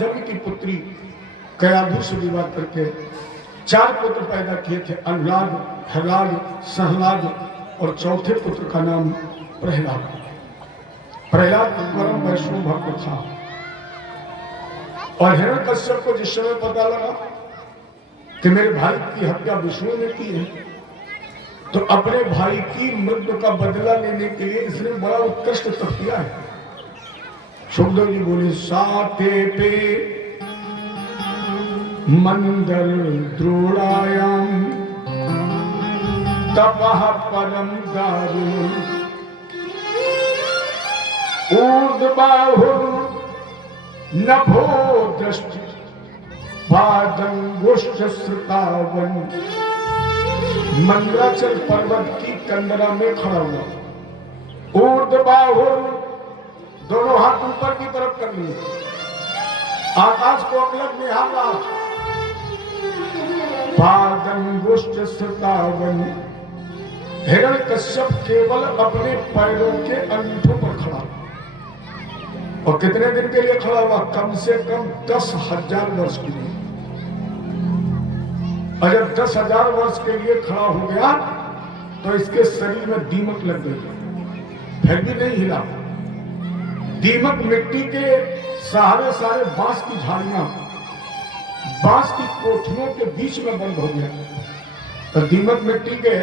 जमी की पुत्री कयाधु से विवाह करके 4 पुत्र पैदा किए थे, अनुलाद, हलाद, सहलाद और चौथे पुत्र का नाम प्रहलाद। प्रहलाद परम वैष्णव भक्त था और हिरण्यकश्यप को जिस समय पता लगा कि मेरे भाई की हत्या विष्णु ने की है, तो अपने भाई की मृत्यु का बदला लेने के लिए इसने बड़ा उत्कृष्ट तप किया है। सुखदेव जी बोले, साते पे मंदर द्रोणायाम तपः परम दारुण ऊर्ध्वबाहुः नभो दृष्टि पादंगुष्ठ श्रुतावन। मंदराचल पर्वत की कंदरा में खड़ा हुआ, ऊर्ध्वबाहुः दोनों हाथ ऊपर की तरफ कर लिए, आकाश को अपलक निहारा, पादंगुष्ठ श्रुतावन। हिरण्यकश्यप केवल अपने पैरों के अंगूठों पर खड़ा, और कितने दिन के लिए खड़ा हुआ? कम से कम 10,000 वर्ष के लिए। और जब 10,000 वर्ष के लिए खड़ा हो गया तो इसके शरीर में दीमक लग गई, फिर भी नहीं हिला। दीमक मिट्टी के सहारे सारे बांस की झाड़ियां बांस की कोठियों के बीच में बंद हो गया। तो दीमक मिट्टी के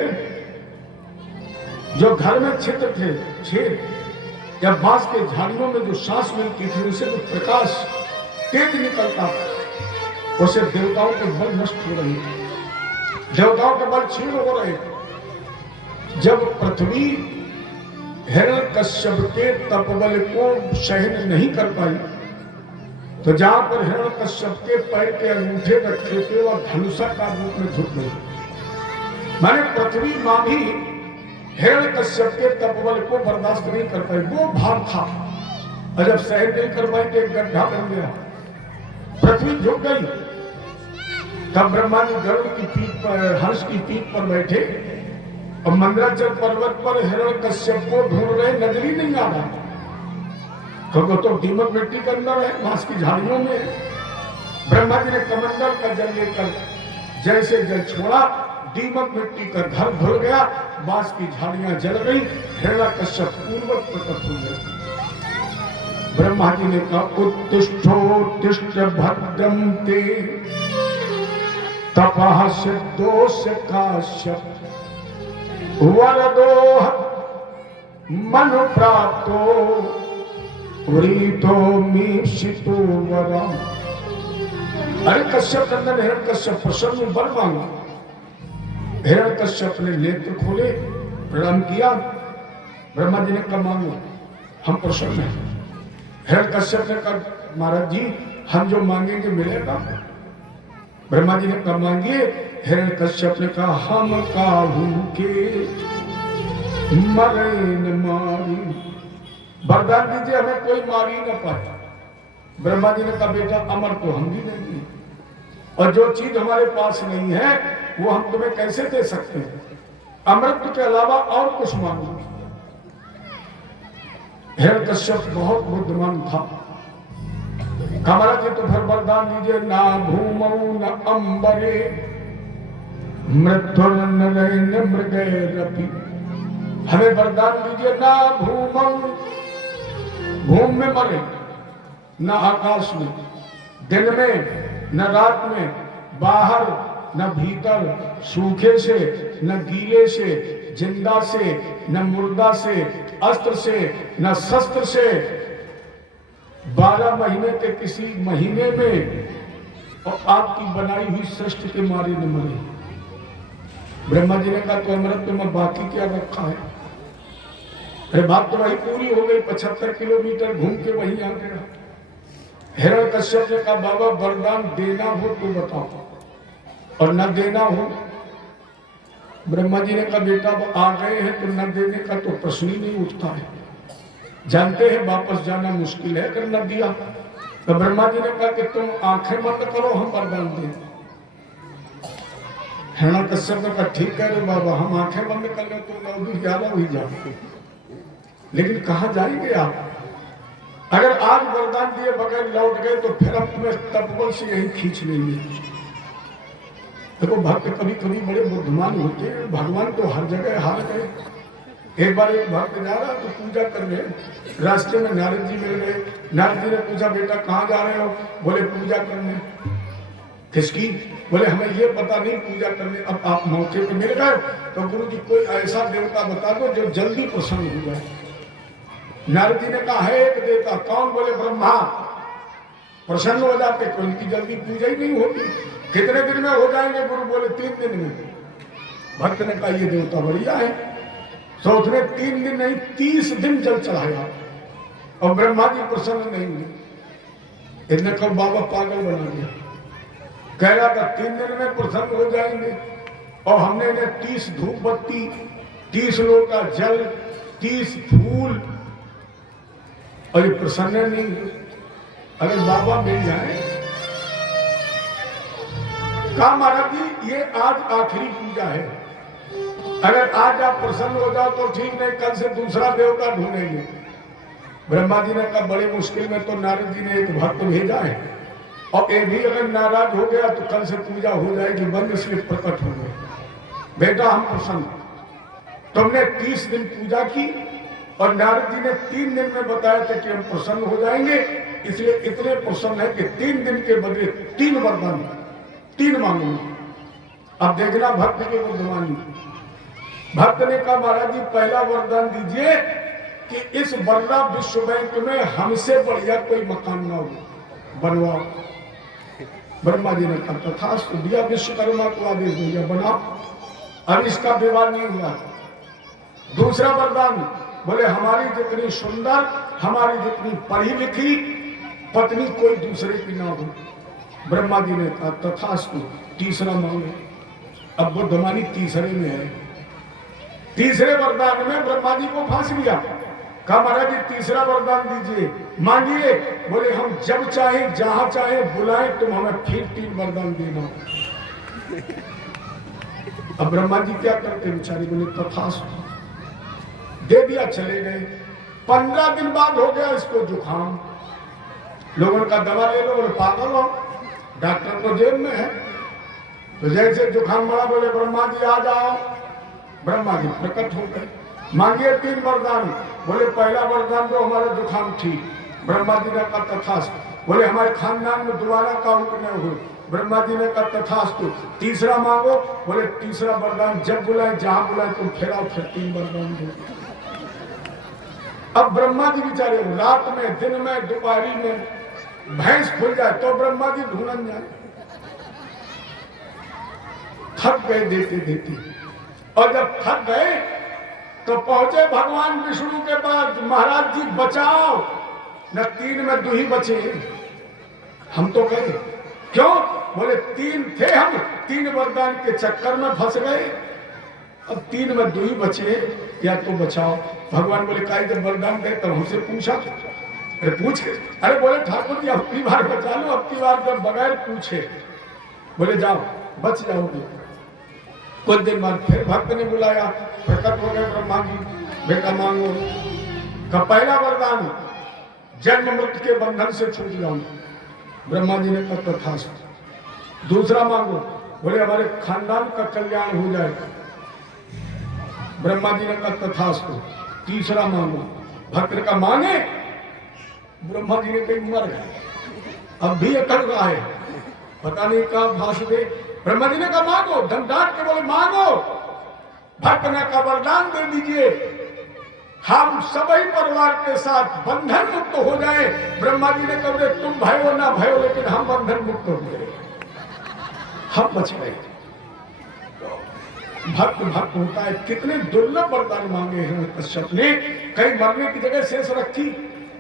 जो घर में छिद्र थे, छेद या बांस के झाड़ियों में जो सांस मिलती थी, उसे जो प्रकाश तेज निकलता था, उसे देवताओं के बल नष्ट हो रहे थे, देवताओं के बल क्षीण हो रहे थे। जब पृथ्वी हिरण्यकश्यप के तपबल को सहन नहीं कर पाई, तो जहां पर हिरण्यकश्यप के पैर के अंगूठे रखे थे वह धनुषाकार रूप में झुक गई। माने पृथ्वी मां भी हिरण्यकश्यप के तपबल को बर्दाश्त नहीं कर पाई, वो भार था। और जब सहन नहीं कर पाई तो एक गड्ढा बन गया, पृथ्वी झुक गई। तब ब्रह्मा जी गरुड़ की पीठ पर, हर्ष की पीठ पर बैठे और मंदराचल पर्वत पर हिरण्यकश्यप को ढूंढ रहे, नजर ही नहीं आ रहा, क्योंकि तो दीमक मिट्टी के अंदर है, बांस की झाड़ियों में। ब्रह्मा जी ने कमंडल का जल लेकर जैसे जल छोड़ा, दीमक मिट्टी का घर धुल गया, बांस की झाड़ियां जल गई, हिरण्यकश्यप पूर्वक प्रकट हो गया। ब्रह्मा जी ने कहा, उत्तिष्ठोत्तिष्ठ भद्रम ते तपः सिद्धोस्य काश्यप वरदोह मनु प्राप्तो वृतो मीक्षितो वरम। अरे कश्यप नंदन हिरण्यकश्यप प्रसन्न वर मांगा। हिरण्यकश्यप ने नेत्र खोले, प्रणाम किया। ब्रह्मा जी ने कहा, मांगो, हम प्रसन्न हैं। हिरण्यकश्यप ने कहा, महाराज जी हम जो मांगेंगे मिलेगा? ब्रह्मा जी ने कहा, मांगिए। हिरण्यकश्यप ने कहा, हम काहू के मरे न मारी, वरदान दीजिए हमें कोई मारी न पाए। ब्रह्मा जी ने कहा, बेटा अमर तो हम भी नहीं है, और जो चीज हमारे पास नहीं है वो हम तुम्हें कैसे दे सकते हैं? अमृत के अलावा और कुछ मांगो। हिरण्यकश्यप बहुत बुद्धिमान था। महाराज जी तो फिर वरदान दीजिए, ना भूमौ न अंबरे मृत्यु न मृगैरपि। हमें वरदान दीजिए, ना भूमौ, भूमि में मरे, न आकाश में, दिन में न रात में, बाहर न भीतर, सूखे से न गीले से, जिंदा से न मुर्दा से, अस्त्र से न शस्त्र से, 12 महीने के किसी महीने में, और आपकी बनाई हुई सृष्टि के मारे न मरे। ब्रह्मा जी ने कहा, तो अमृत में बाकी क्या रखा है? अरे बात तो वही पूरी हो गई, 75 किलोमीटर घूम के वहीं आ गया। हिरण्यकश्यप ने कहा, बाबा वरदान देना हो तो बताओ, और न देना हो? ब्रह्मा जी ने कहा, बेटा आ गए हैं तो न देने का तो प्रश्न ही नहीं उठता है, जानते हैं वापस जाना मुश्किल है अगर न दिया। तो ब्रह्मा जी ने कहा कि तुम आंखें बंद करो, हम वरदान दें। हिरण्यकश्यप ने कहा, ठीक है रे बाबा, हम आंखें बंद कर ले, तुम 9 11 हुई जाओ, लेकिन कहाँ जाएंगे आप? अगर आज वरदान दिए बगैर लौट गए तो फिर हम तुम्हें तपबल से यही खींच लेंगे। देखो भक्त कभी कभी बड़े बुद्धिमान होते हैं, भगवान तो हर जगह हार गए। एक बार एक भक्त जा रहा तो पूजा करने, रास्ते में नारद जी मिल गए। नारद जी ने पूछा, बेटा कहाँ जा रहे हो? बोले पूजा करने। किसकी? बोले हमें ये पता नहीं, पूजा करने। अब आप मौके पे मिल गए तो गुरु जी कोई ऐसा देवता बता दो जो जल्दी प्रसन्न हो जाए। नारद जी ने कहा है एक देवता। कौन? बोले ब्रह्मा। प्रसन्न हो जाते, कोई उनकी जल्दी पूजा ही नहीं होती। कितने दिन में हो जाएंगे? गुरु बोले 3 दिन में। भक्त ने कहा ये देवता बढ़िया है। तो उसने 3 दिन नहीं 30 दिन जल चढ़ाया और ब्रह्मा जी प्रसन्न नहीं हुए। इतने कल बाबा पागल बना दिया। कह रहा था 3 दिन में प्रसन्न हो जाएंगे और हमने इन्हें 30 धूप बत्ती, 30 लोटा जल, 30 फूल और ये प्रसन्न नहीं हुए। अगर बाबा मिल जाए, कहा महाराज जी ये आज आखिरी पूजा है, अगर आज आप प्रसन्न हो जाओ तो ठीक, नहीं कल से दूसरा देवता ढूंढेंगे। ब्रह्मा जी ने कहा बड़ी मुश्किल में तो नारद जी ने एक भक्त भेजा है और ये भी अगर नाराज हो गया तो कल से पूजा हो जाएगी बंद, इसलिए प्रकट हो गए। बेटा हम प्रसन्न। तुमने 30 दिन पूजा की और नारद जी ने 3 दिन में बताया था कि हम प्रसन्न हो जाएंगे, इसलिए इतने प्रसन्न है कि 3 दिन के बदले 3 वरदान, 3 मांगो। अब देखना भक्त के बुद्धिमानी। भक्त ने कहा महाराज जी पहला वरदान दीजिए कि इस बर्रा विश्व बैंक में हमसे बढ़िया कोई मकान ना हो, बनवाओ। ब्रह्मा जी ने कहा तथास्तु, दिया। विश्वकर्मा को आदेश दिया बनाओ। अब इसका विवाह नहीं हुआ। दूसरा वरदान, बोले हमारी जितनी सुंदर, हमारी जितनी पढ़ी लिखी पत्नी कोई दूसरे की ना हो। ब्रह्मा जी ने कहा तथास्तु, तीसरा मांगे। अब बुद्धमानी तीसरे में है। तीसरे वरदान में ब्रह्मा जी को फांस लिया। कहा महाराज जी तीसरा वरदान दीजिए। मांगिए। बोले हम जब चाहे जहां चाहे बुलाएं तुम हमें फिर 3 वरदान देना। अब ब्रह्मा जी क्या करते बेचारे? बोले तथास्तु, दे दिया, चले गए। 15 दिन बाद हो गया इसको जुकाम। लोगों का दवा ले लो, बोले पागल हो, डॉक्टर तो जेब में है। तो जैसे जुकाम बड़ा, बोले ब्रह्मा जी आ जाओ। ब्रह्मा जी प्रकट हो गए। मांगिए 3 वरदान। बोले पहला वरदान तो हमारा जुकाम ठीक। ब्रह्मा जी ने कहा तथास्तु। बोले हमारे खानदान में दोबारा काउंट न हो। ब्रह्मा जी ने कहा तथास्तु। तीसरा मांगो। बोले तीसरा वरदान जब बुलाए जहां बुलाए तुम फिर आओ, फिर 3 वरदान दो। अब ब्रह्मा जी बेचारे रात में, दिन में, दोपहरी में भैंस खुल जाए तो ब्रह्मा जी ढूंढन जाए। थक गए देते देते, और जब थक गए तो पहुंचे भगवान विष्णु के पास। महाराज जी बचाओ, न 3 में 2 ही बचे। हम तो गए। क्यों? बोले 3 थे हम, 3 वरदान के चक्कर में फंस गए, अब 3 में 2 ही बचे, या तो बचाओ। भगवान बोले काई जब वरदान गए तब हमसे पूछा? अरे पूछ के, अरे बोले ठाकुर जी अब की बार बचा लो, अब की बार जब बगैर पूछे। बोले जाओ बच जाओगे। कुछ दिन बाद फिर भक्त ने बुलाया, प्रकट हो गए ब्रह्मा जी। बेटा मांगो। का पहला वरदान जन्म मृत्यु के बंधन से छूट जाऊं। ब्रह्मा जी ने कहा तथास्तु। दूसरा मांगो। बोले हमारे खानदान का कल्याण हो जाए। ब्रह्मा जी ने कहा तथास्तु। तीसरा मांगो। भक्त ने कहा मांगे। ब्रह्मा जी ने कहीं मर गए, अब भी अकड़ रहा है, पता नहीं कहा भाष दे। ब्रह्मा जी ने कहा मांगो। धम डांट के बोले मांगो। भक्त ने कहा वरदान दे दीजिए, हम सभी परिवार के साथ बंधन मुक्त हो जाए। ब्रह्मा जी ने कहा तुम भयो ना भयो, लेकिन हम बंधन मुक्त हो गए, हम बच गए। भक्त भक्त होता है। कितने दुर्लभ वरदान मांगे हैं कश्यप ने। कहीं मरने की जगह शेष रखी,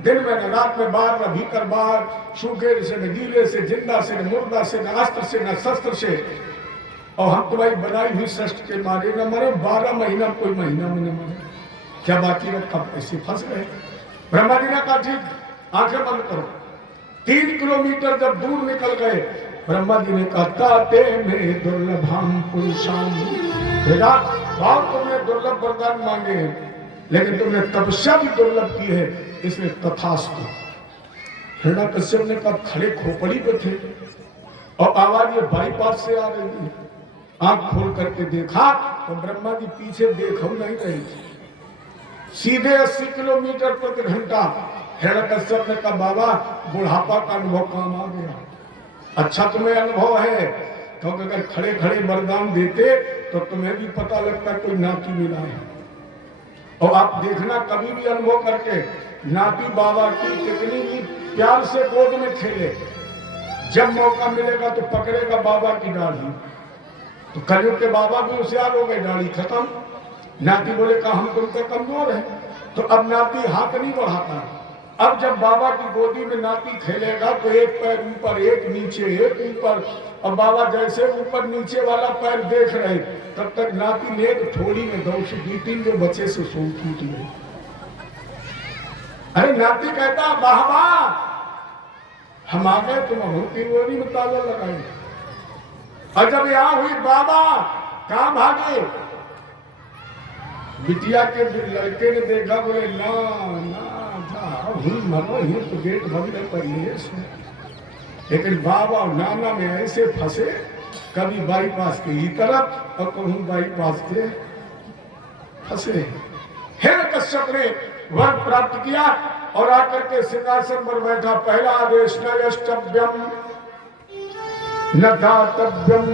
दिन में न रात में, बार न भीतर बार, सूखे से न गीले से, जिंदा से न मुर्दा से, न अस्त्र से न शस्त्र से। और हम तुम्हारी बनाई हुई सृष्टि के मारे न मरे। 12 महीना कोई महीना में न मरे, क्या बाकी रखा? ऐसे फंस गए। ब्रह्मा जी ने कहा ठीक, आंखें बंद करो। 3 किलोमीटर जब दूर निकल गए, ब्रह्मा जी ने कहा ताते में दुर्लभम पुरुषाम। बेटा बहुत तुमने दुर्लभ वरदान मांगे हैं, लेकिन तुमने तपस्या भी दुर्लभ की है, इसलिए तथास्तु। हिरण्यकश्यप ने कहा खड़े खोपड़ी पे थे और आवाज ये बाईपास से आ रही थी। आंख खोल करके देखा तो ब्रह्मा जी पीछे देखो नहीं रही थी। सीधे 80 किलोमीटर प्रति घंटा। हिरण्यकश्यप ने कहा बाबा बुढ़ापा का अनुभव काम आ गया। अच्छा तुम्हें अनुभव है, क्योंकि अगर खड़े खड़े वरदान देते तो तुम्हें भी पता लगता कोई नाती मिला है। और आप देखना कभी भी अनुभव करके नाती बाबा की कितनी भी प्यार से गोद में खेले, जब मौका मिलेगा तो पकड़ेगा बाबा की दाढ़ी। तो कलयुग के बाबा भी होशियार हो गए, दाढ़ी खत्म। नाती बोले कहा हम तुमसे कमजोर है, तो अब नाती हाथ नहीं बढ़ाता। अब जब बाबा की गोदी में नाती खेलेगा तो एक पैर ऊपर एक नीचे एक ऊपर, और बाबा जैसे ऊपर नीचे वाला पैर देख रहे तब तक नाती ने थोड़ी में दौड़ दी, 3 जो बच्चे से सो टूट गए। अरे नाती कहता वाह वाह हम आ गए, तुम होती गोदी में ताला लगाए। और जब यहां हुई बाबा कहां भागे, बिटिया के लड़के ने देखा, बोले ना ना मरो ही तो गेट बंद करिए। लेकिन बाबा और नाना में ऐसे फंसे, कभी बाईपास के ही तरफ और कभी बाईपास के फंसे। हिरण्यकश्यप ने वर प्राप्त किया और आकर के सिंहासन पर बैठा। पहला आदेश न यष्टव्यम न दातव्यम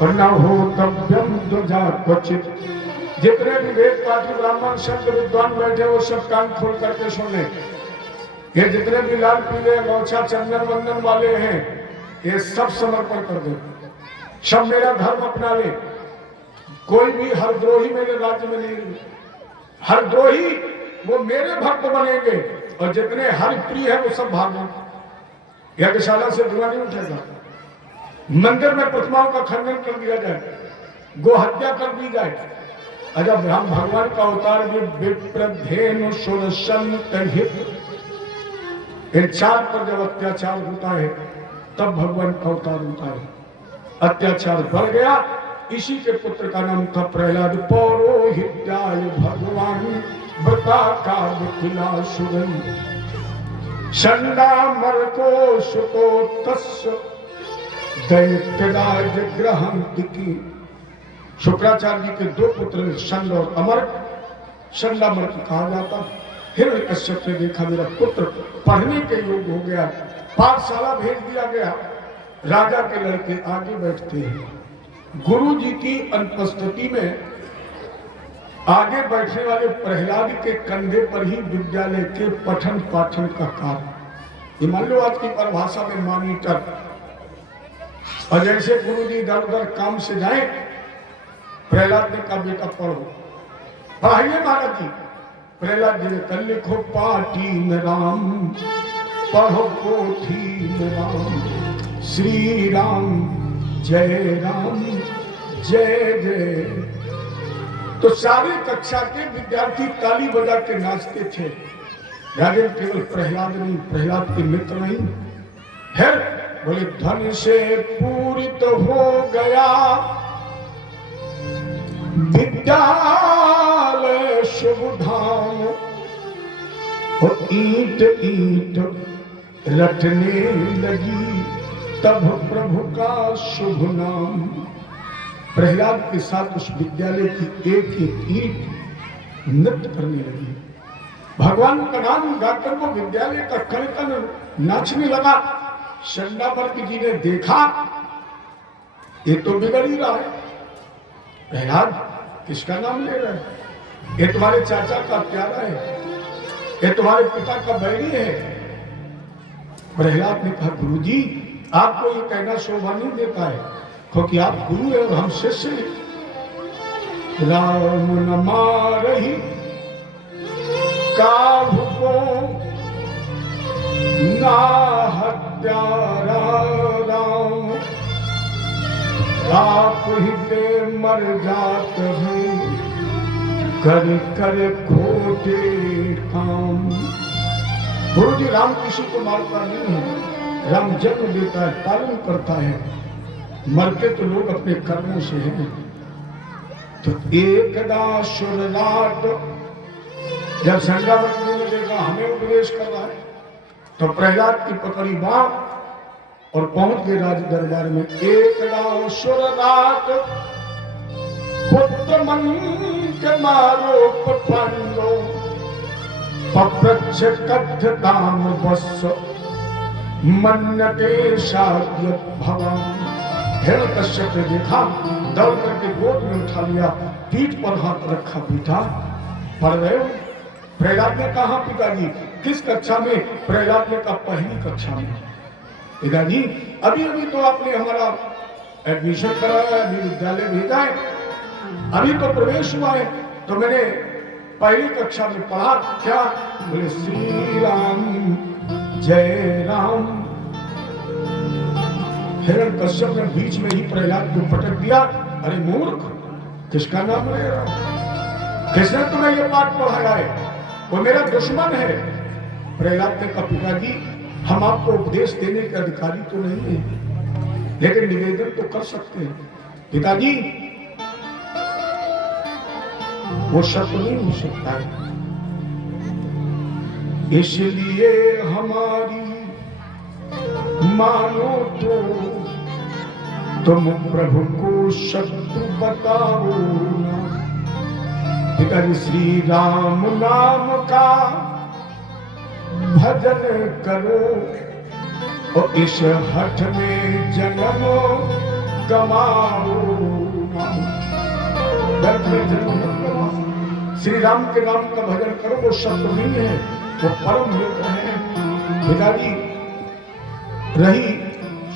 और न होतव्यम ध्वजा क्वचित। जितने भी वेद पाठी ब्राह्मण शब्द विद्वान बैठे वो सब कान खोल करके सुने। ये जितने भी लाल पीले गौछा चंदन वंदन वाले हैं ये सब समर्पण कर दे, सब मेरा धर्म अपना ले। कोई भी हरद्रोही मेरे राज्य में नहीं, हरद्रोही वो मेरे भक्त बनेंगे और जितने हरि प्रिय है वो सब भागेंगे। यज्ञशाला से धुआं नहीं उठेगा, मंदिर में प्रतिमाओं का खंडन कर दिया जाए, गो हत्या कर दी जाए। जब हम भगवान का अवतार विप्रधेनु सुरसंत हित, इन 4 पर जब अत्याचार होता है तब भगवान का अवतार होता है। अत्याचार बढ़ गया, इसी के पुत्र का नाम था प्रहलाद। पौरोहित्याय भगवान व्रता का सुगन चंडा मरको सुतो तस्य दैत्यराज ग्रहंत की। शुक्राचार्य जी के 2 पुत्र शंड और अमर। शंडामर्क कहा जाता। हिरण्यकश्यप ने देखा मेरा पुत्र पढ़ने के योग्य हो गया, पाठशाला भेज दिया गया। राजा के लड़के आगे बैठते हैं। गुरु जी की अनुपस्थिति में आगे बैठने वाले प्रहलाद के कंधे पर ही विद्यालय के पठन पाठन का कार्य। ये मान लो आज की परिभाषा में मॉनिटर। और जैसे गुरु जी इधर उधर काम से जाए, प्रहलाद ने कहा बेटा पढ़ो। पढ़ाइए महाराज जी। प्रहलाद जी ने कल लिखो पाटी में राम, पढ़ो पोथी में राम, श्री राम जय जय। तो सारी कक्षा के विद्यार्थी ताली बजा के नाचते थे। राजन केवल प्रहलाद नहीं, प्रहलाद के मित्र नहीं है। बोले धन से पूरित हो गया विद्यालय शुभ धाम, ईंट ईंट रटने लगी तब प्रभु का शुभ नाम। प्रहलाद के साथ उस विद्यालय की एक एक ईंट नृत्य करने लगी। भगवान का नाम गाकर वो विद्यालय का कण कण नाचने लगा। शंडामर्क जी ने देखा ये तो बिगड़ ही रहा है। प्रहलाद किसका नाम ले रहा है? ये तुम्हारे चाचा का प्यारा है, ये तुम्हारे पिता का बैरी है। प्रहलाद ने कहा गुरुजी आपको ये कहना शोभा नहीं देता है, क्योंकि आप गुरु है और हम शिष्य हैं। राम न मारहि काहू को ना हत्यारा राम, आप ही पे मर जाते हैं कर कर खोटे काम। गुरु जी राम किसी को मारता नहीं है, राम जन्म देता है, पालन करता है, मरते तो लोग अपने कर्मों से हैं। तो एकदा सुरनाट जब शंडामर्क ने देखा हमें उपदेश कर रहा है, तो प्रहलाद की पकड़ी बात और पहुंच गए राज दरबार में। एक दाव सुरनाथ पुत्र मन के मारो पांडो पप्रच्छ कथ्य दाम बस मन्नते साध्य भवन। हिरण्यकश्यप ने देखा, दौड़ करके गोद में उठा लिया, पीठ पर हाथ रखा, बेटा पढ़ रहे हो? प्रहलाद ने कहा पिताजी। किस कक्षा में? प्रहलाद ने कहा पहली कक्षा में। पिताजी अभी अभी तो आपने हमारा एडमिशन कराया, अभी विद्यालय भेजा है, अभी तो प्रवेश हुआ है, तो मैंने पहली कक्षा में पढ़ा। क्या? बोले श्री राम जय राम। हिरण्यकश्यप ने बीच में ही प्रहलाद को पटक दिया। अरे मूर्ख, किसका नाम ले रहा हूं? किसने तुम्हें ये पाठ पढ़ाया है? वो मेरा दुश्मन है। प्रहलाद ने कहा पिताजी हम आपको उपदेश देने के अधिकारी तो नहीं है, लेकिन निवेदन तो कर सकते हैं। पिताजी वो शत्रु नहीं हो सकता है, इसलिए हमारी मानो तो तुम प्रभु को शत्रु बताओ ना। पिताजी श्री राम नाम का भजन करो और इस हठ में जन्म गमाओ ना। व्यर्थ में जन्म मत गवाओ। श्री राम के नाम का भजन करो, वो शत्रु नहीं है, वो परम मित्र है। पिताजी रही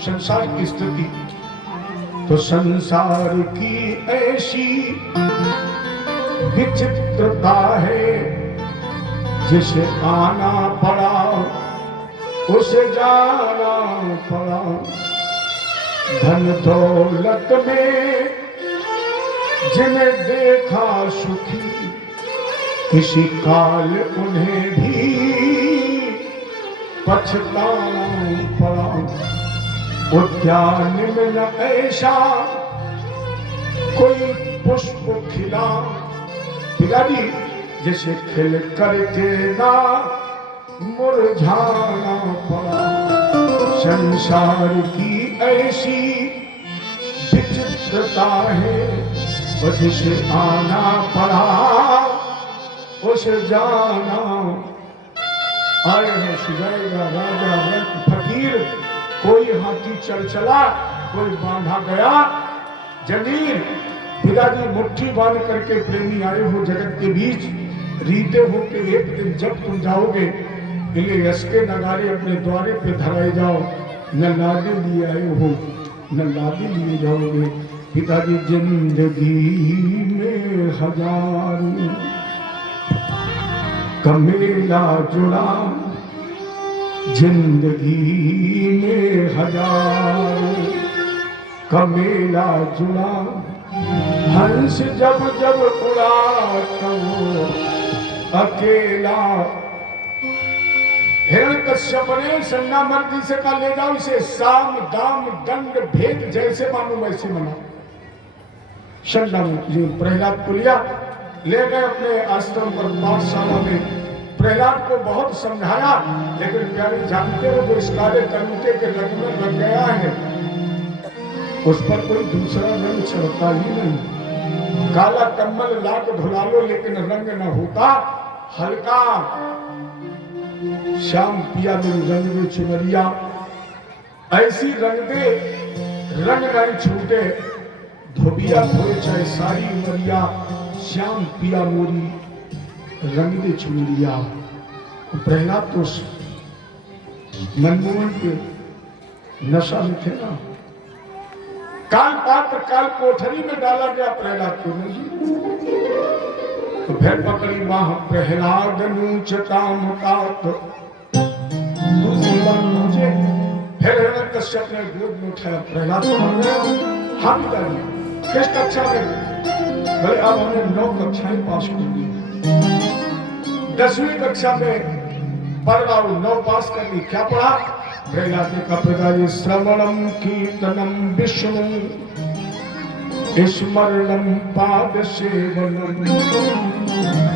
संसार की स्थिति, तो संसार की ऐसी विचित्रता है, जिसे आना पड़ा उसे जाना पड़ा। धन दौलत में जिन्हें देखा सुखी, किसी काल उन्हें भी पछताना पड़ा। उद्यान में न ऐसा कोई पुष्प खिला, पिताजी जिसे खिल करके ना मुरझाना पड़ा। संसार की ऐसी विचित्रता है, और जिसे आना पड़ा उसे जाना। आए हैं सुजाएगा राजा रंग फकीर, कोई हाथी चल चला, कोई बांधा गया जमीन। पिताजी मुट्ठी बांध करके प्रेमी आए हो जगत के बीच, रीते हो कि एक दिन जब तुम जाओगे इले यश के नगारे अपने द्वारे पे धराए जाओ, न लादे लिए आए हो न लादे लिए जाओगे। पिताजी जिंदगी में हजारों का मेला जुड़ा, जिंदगी में हजारों का मेला जुड़ा। हंस जब जब उड़ा तो अकेला। हिरण्यकश्यप ने सन्नामर्दी से कहा ले जाओ इसे, साम दाम दंड भेद जैसे मानो वैसे मनाओ। सन्नामर्दी प्रहलाद को लिया, ले गए अपने आश्रम पर पाठशाला में। प्रहलाद को बहुत समझाया, लेकिन प्यारे जानते हो जो इस काले कलुटे के रंग में लग गया है, उस पर कोई दूसरा रंग चढ़ता ही नहीं। काला कम्बल लाट धुला लो लेकिन रंग न होता हल्का। श्याम पिया मेरी रंग में चुनरिया, ऐसी रंग दे रंग नहीं छूटे। धोबिया धोए चाहे सारी उमरिया, श्याम पिया मोरी रंग दे चुनरिया। प्रहलाद तो मनमोहन के नशा में थे ना। काल पात्र काल कोठरी में डाला गया प्रहलाद को नहीं। तो फिर पकड़ी मां प्रहलाद नूचताम तात। दूसरी बार मुझे फिर हिरण्यकश्यप ने गोद में उठाया। प्रहलाद को हम पिताजी किस कक्षा में? भाई अब हमने 9 कक्षाएं पास कर ली, 10वीं कक्षा में पढ़ रहा हूं, 9 पास कर ली। क्या पढ़ा? प्रहलाद ने कहा पिताजी श्रवणम कीर्तनम विष्णु स्मरणम पाद सेवनम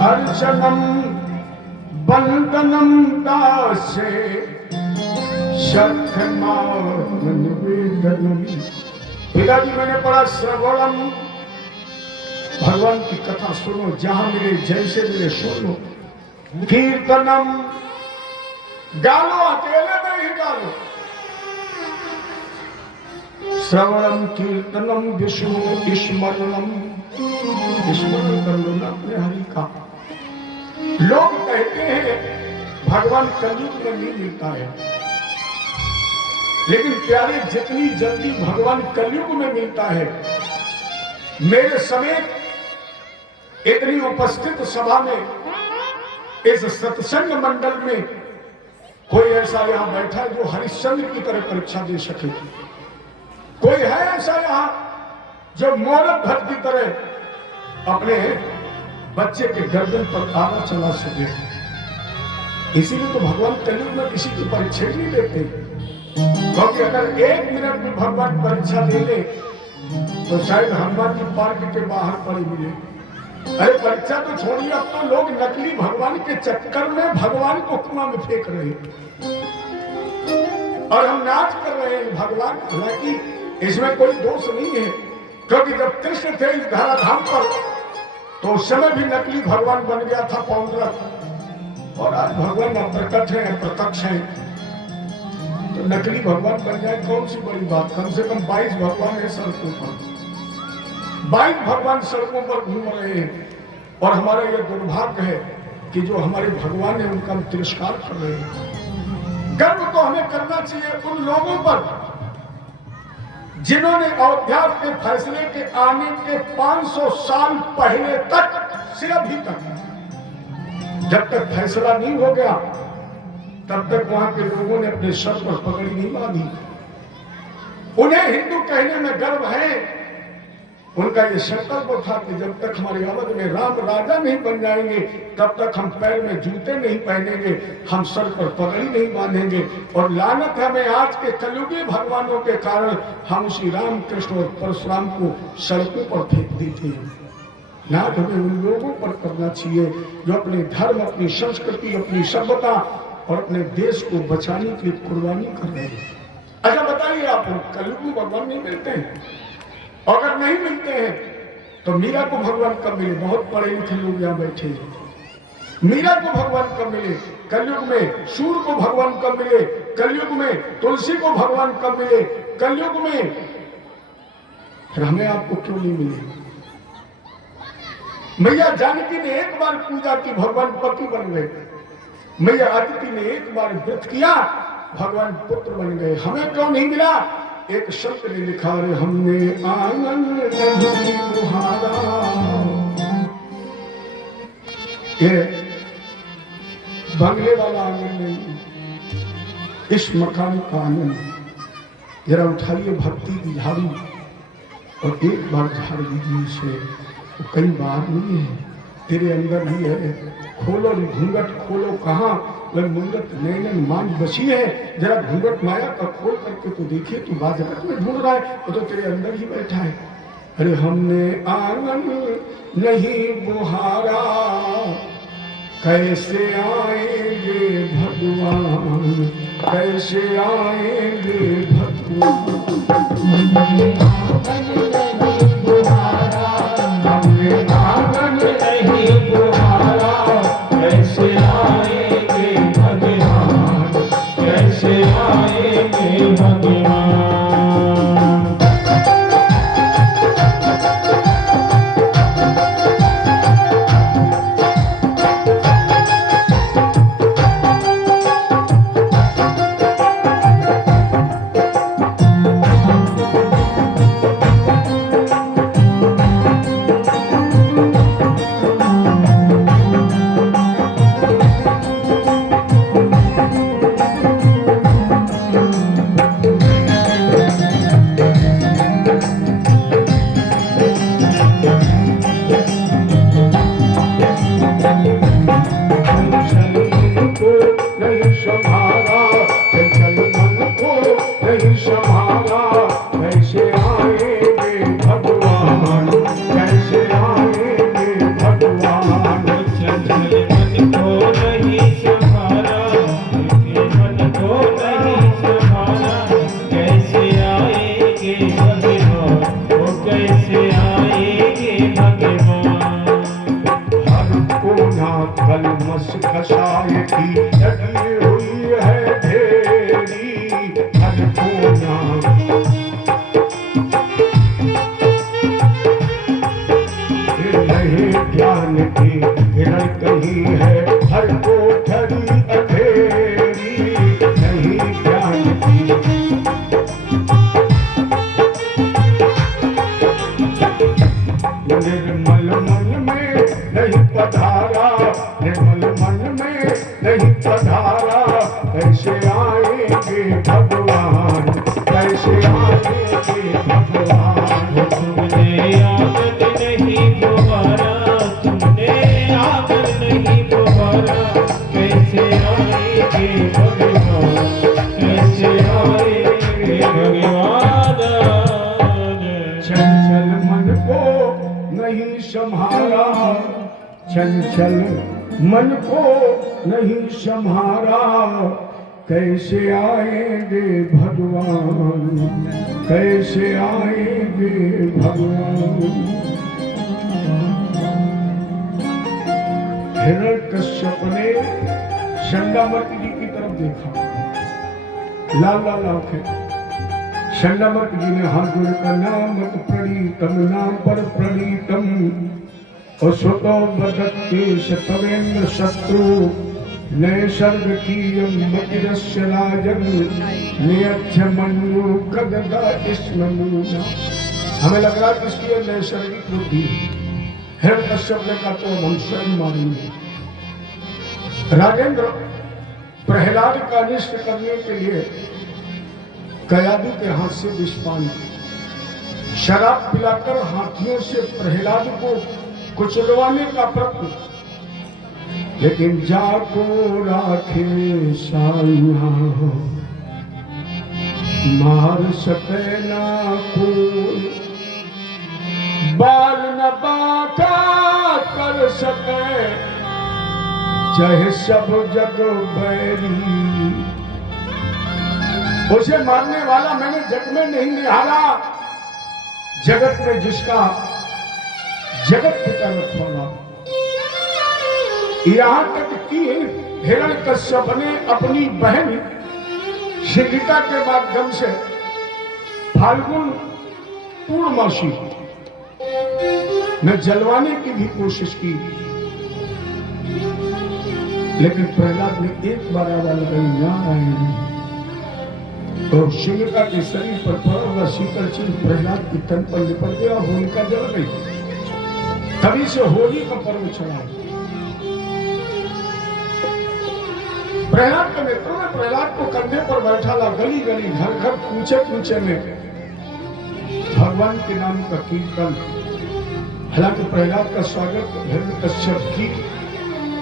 अर्चनम वंदनम दासे पिताजी मैंने पढ़ा श्रवणम, भगवान की कथा सुनो, जहां मिले जैसे मिले सुनो। कीर्तनम, गालो, अकेले में ही गालो। श्रवणम कीर्तनम विष्णु स्मरणम, स्मरण कर लो ना अपने हरि का। लोग कहते हैं भगवान कलयुग में नहीं मिलता है, लेकिन प्यारे जितनी जल्दी भगवान कलयुग में मिलता है, मेरे समेत इतनी उपस्थित सभा में, इस सत्संग मंडल में कोई ऐसा यहां बैठा है जो हरिश्चंद्र की तरह परीक्षा दे सके? कोई है ऐसा यहां जो मोरक भट्ट की तरह अपने बच्चे के गर्दन पर आना चला सके? इसीलिए तो भगवान कलयुग में किसी की परीक्षा नहीं लेते, क्योंकि अगर 1 मिनट में भगवान परीक्षा ले ले तो शायद हनुमान जी पार्क के बाहर पड़े मिले। अरे परीक्षा तो छोड़िए, अब तो लोग नकली भगवान के चक्कर में भगवान को कुआं में फेंक रहे हैं और हम नाच कर रहे हैं भगवान। हालांकि इसमें कोई दोष नहीं है, क्योंकि जब कृष्ण थे इस धराधाम पर तो उस समय भी नकली भगवान बन गया था पौंड्रक, और आज भगवान प्रकट है, प्रत्यक्ष है, तो नकली भगवान बन जाए कौन सी बड़ी बात। कम से कम 22 भगवान है सड़कों पर, 22 भगवान सड़कों पर घूम रहे हैं, और हमारा यह दुर्भाग्य है कि जो हमारे भगवान है उनका हम तिरस्कार कर रहे हैं। गर्व तो हमें करना चाहिए उन लोगों पर जिन्होंने अयोध्या के फैसले के आने के 500 साल पहले तक, से अभी तक, जब तक फैसला नहीं हो गया तब तक वहां के लोगों ने अपने सर पर पगड़ी नहीं बांधी। उन्हें हिंदू कहने में गर्व है। उनका ये संकल्प था कि जब तक हमारे अवध में राम राजा नहीं बन जाएंगे तब तक हम पैर में जूते नहीं पहनेंगे, हम सर पर पगड़ी नहीं बांधेंगे। और लानत हमें आज के कलयुगी भगवानों के कारण हम श्री राम कृष्ण और परशुराम को सड़कों पर फेंक देते हैं। नाथ हमें उन लोगों पर करना चाहिए जो अपने धर्म, अपनी संस्कृति, अपनी सभ्यता और अपने देश को बचाने की कुर्बानी कर रहे हैं। अच्छा बताइए, आप कलयुगी भगवान नहीं मिलते हैं? अगर नहीं मिलते हैं तो मीरा को भगवान कब मिले? बहुत पढ़े लिखे लोग यहाँ बैठे हैं। मीरा को भगवान कब मिले? कलयुग में। सूर्य को भगवान कब मिले? कलयुग में। तुलसी को भगवान कब मिले? कलयुग में। फिर हमें आपको क्यों नहीं मिले? मैया जानकी ने एक बार पूजा की, भगवान पति बन गए। मैया अदिति ने एक बार व्रत किया, भगवान पुत्र बन गए। हमें क्यों नहीं मिला? एक शब्द ने लिखा, रे हमने आंगन नहीं बुहारा। ये बंगले वाला आंगन नहीं, इस मकान का आंगन। जरा उठाइए भक्ति की झाड़ू और एक बार झाड़ दीजिए इसे। तो कई बार नहीं है, तेरे अंदर ही है। खोलो घूंघट, खोलो कहाँ? वह मुंगट नैनन मान बसी है। जरा घूंघट माया का खोल करके तो देखिए, तू बाजगत में ढूंढ रहा है, वो तो तेरे अंदर ही बैठा है। अरे हमने आंगन नहीं बुहारा, कैसे आएंगे भगवान, कैसे आएंगे भगवान। हमने आंगन नहीं बुहारा, कैसे आएंगे भगवान, कैसे आएंगे भगवान। मन को नहीं भगवान, वो कैसे आएंगे भगवान। हर कोना कलमश कसाय की लगी हुई है ढेरी, हर कोना नहीं ज्ञान की हिरण कहीं है, हर कोठरी अंधेरी नहीं ज्ञान की। निर्मल मन में नहीं पधारा, निर्मल मन में नहीं पधारा, कैसे आएंगे भगवान, कैसे आएंगे भगवान। तुमने आकर नहीं दोबारा, तुमने आकर नहीं दोबारा, कैसे आएंगे भगवान, कैसे आएंगे भगवान। चंचल मन को नहीं संभारा, चंचल मन को नहीं संभारा, कैसे आएंगे भगवान, कैसे आएंगे भगवान। हिरण्यकश्यप ने चंडामर्ति जी की तरफ देखा, लाल लाल आंखें। चंडामर्ति जी ने हाथ जोड़कर नाम प्रणीतम, नाम पर प्रणीतम, असुतो बदत्ते शतवेन्द्र शत्रु, नैसर्ग कीयम मतिरस्य राजन, नियच्छ मनु कगदा स्मनुना। हमें लग रहा है कि इसकी नैसर्गिक बुद्धि। हिरण्यकश्यप ने कहा तो हम स्वयं मारेंगे। राजेंद्र प्रहलाद का अनिष्ट करने के लिए कयादू के हाथ से विषपान, शराब पिलाकर हाथियों से प्रहलाद को कुचलवाने का प्रयत्न, लेकिन जाको राखे साइया, मार सके ना कोई, बाल न बाका कर सके, चाहे सब जग बैरी। उसे मारने वाला मैंने जग में नहीं निहारा, जगत में जिसका जगत पिता रखवाला। यहां तक कि हिरण्यकश्यप ने अपनी बहन शिखिका के माध्यम से फाल्गुन पूर्णमासी में जलवाने की भी कोशिश की, लेकिन प्रहलाद ने एक बार आवाज लगाई, नारायण। तो शिविका के शरीर पर पड़ा हुआ शीतल चिन्ह प्रहलाद की तन पर लिपट गया, होलिका जल गई। तभी से होली का पर्व चला। प्रहलाद के मित्रों ने प्रहलाद को कंधे पर बैठा ला, गली गली घर घर पूछे पूछे में भगवान के नाम का कीर्तन। हालांकि प्रहलाद का स्वागत हिरण्यकश्यप की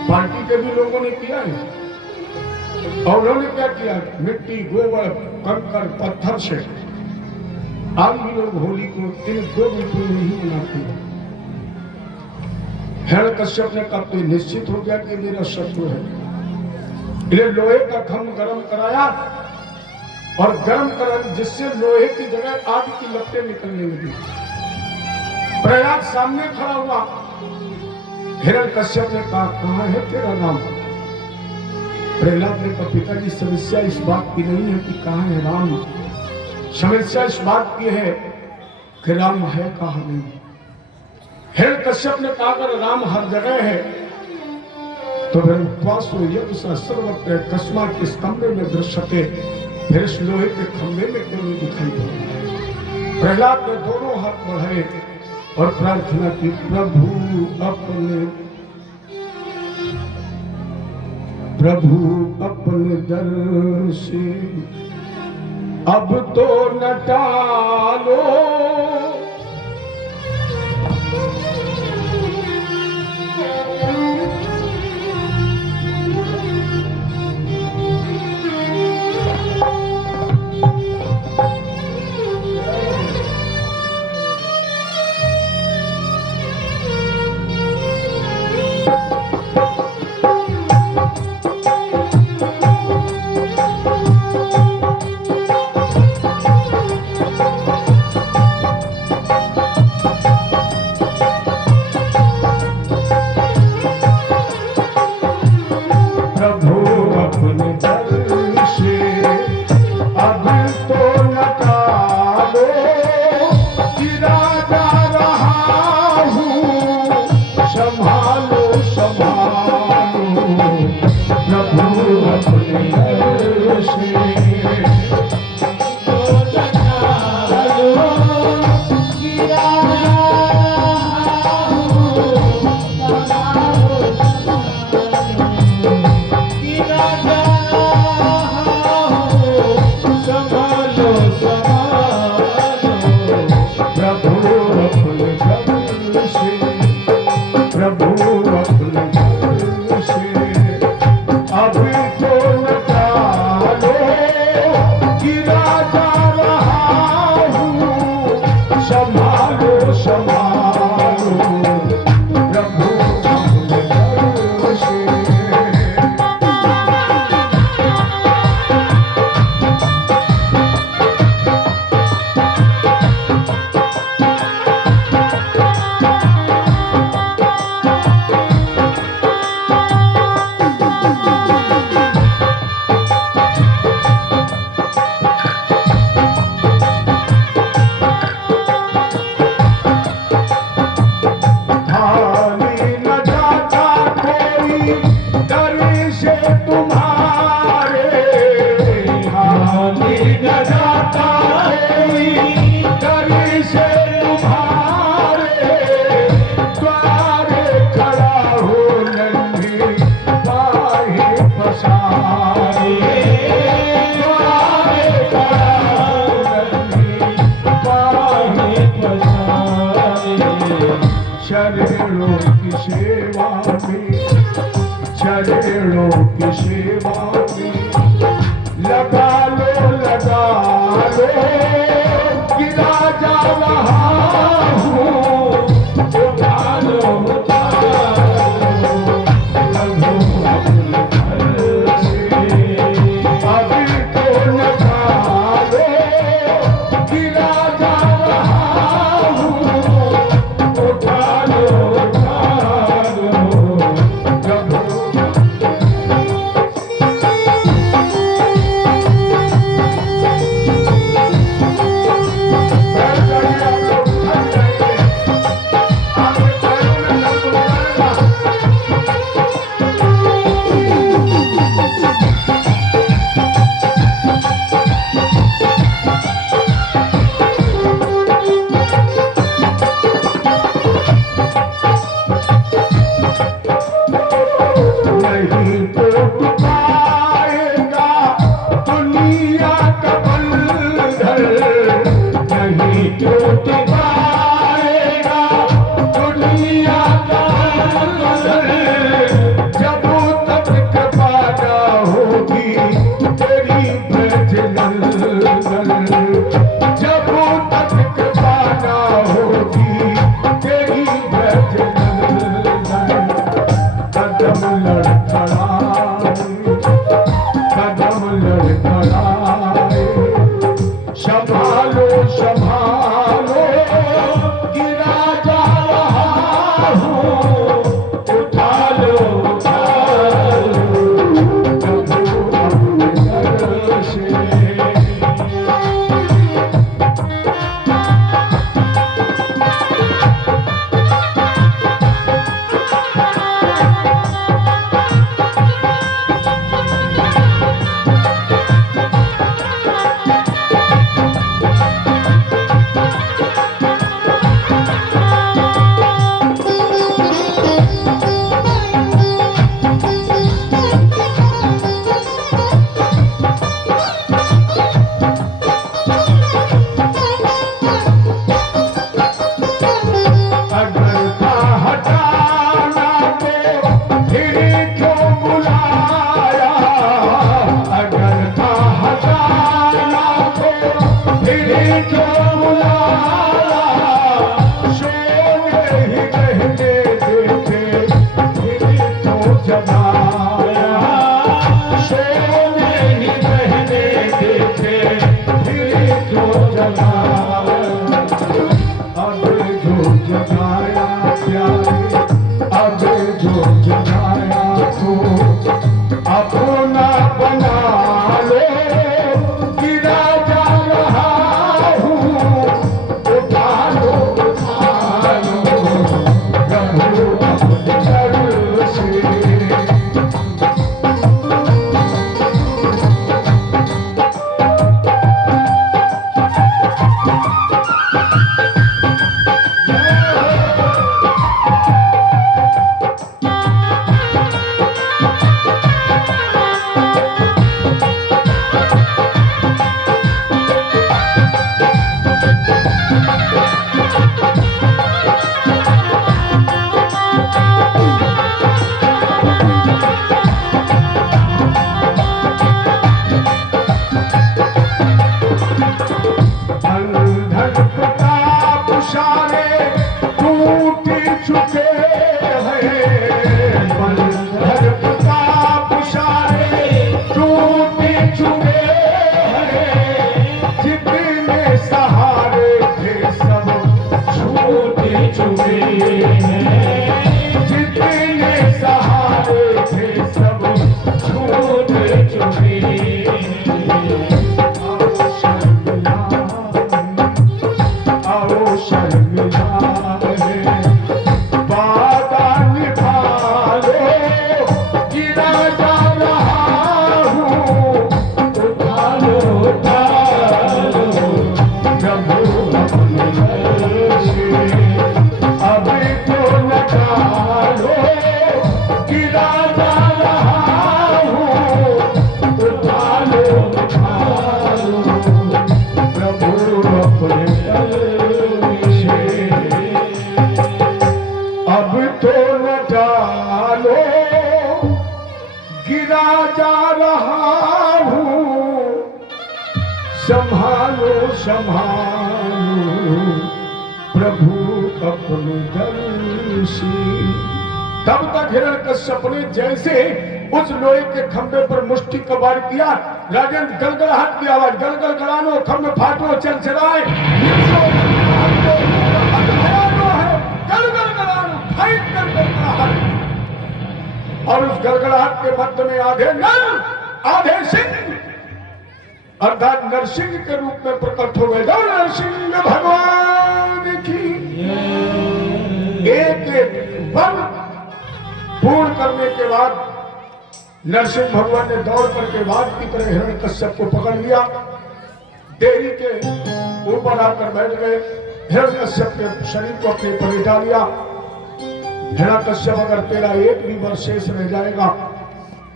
पार्टी के भी लोगों ने किया है, और उन्होंने क्या किया, मिट्टी गोबर कंकर पत्थर से। आज भी लोग होली को इन दो रूपों में ही मनाते हैं। हिरण्यकश्यप ने कहा तो निश्चित हो गया कि मेरा शत्रु है, इसलिए लोहे का खम्भ गर्म कराया, और गर्म करा जिससे लोहे की जगह आग की लपटें निकलने लगी। प्रहलाद सामने खड़ा हुआ। हिरण्यकश्यप ने कहा, कहाँ है तेरा राम? प्रहलाद ने कहा, पिताजी समस्या इस बात की नहीं है कि कहाँ है राम, समस्या इस बात की है कि राम है कहाँ नहीं। हिरण्यकश्यप ने कहा, अगर राम हर जगह है तो फिर उपवास हो यज्ञ सर्वत्र कस्मा किस कमरे में दृश्यते, फिर इस लोहे के खंभे में क्यों नहीं दिखाई दे। प्रहलाद ने दोनों हाथ बढ़ाए और प्रार्थना की, प्रभु अपने दर से अब तो न टालो, की सेवा में लगा लो कि राजा रहा हूँ उठा लो लघु अपने घर से अभी तो निकालो कि राजा रहा हूँ उठा लो नहीं टूट पाएगा दुनिया का बंधन नहीं टूट पाएगा दुनिया का बंधन जब तक कृपा ना होगी तेरी ब्रज नंदन जब तक कृपा ना होगी तेरी ब्रज नंदन कदम लड़खड़ाए संभालो संभालो कि राजा रहा हूँ उठा लो प्रभु अपने घर से अपना बना लो कि राजा रहा हूँ उठा लो प्रभु अपने घर से संभालो प्रभु अपने दर्शी। तब तक हिरण्यकश्यप ने जैसे उस लोहे के खंभे पर मुष्टि का वार किया, राजन गलगलाहट की आवाज, गलगल गलानो, खंभे फाटो, चलचलाए, और उस गलगलाहट के मध्य में आधे नर आधे सिंह अर्थात नरसिंह के रूप में प्रकट हो गए। नरसिंह भगवान की एक एक वन पूर्ण करने के बाद नरसिंह भगवान ने दौड़ करके बाघ की तरह हिरण्यकश्यप को पकड़ लिया, देहरी के ऊपर आकर बैठ गए, हिरण्यकश्यप के शरीर को अपने पर लिटा लिया। हिरण्यकश्यप अगर तेरा एक भी वर्ष शेष रह जाएगा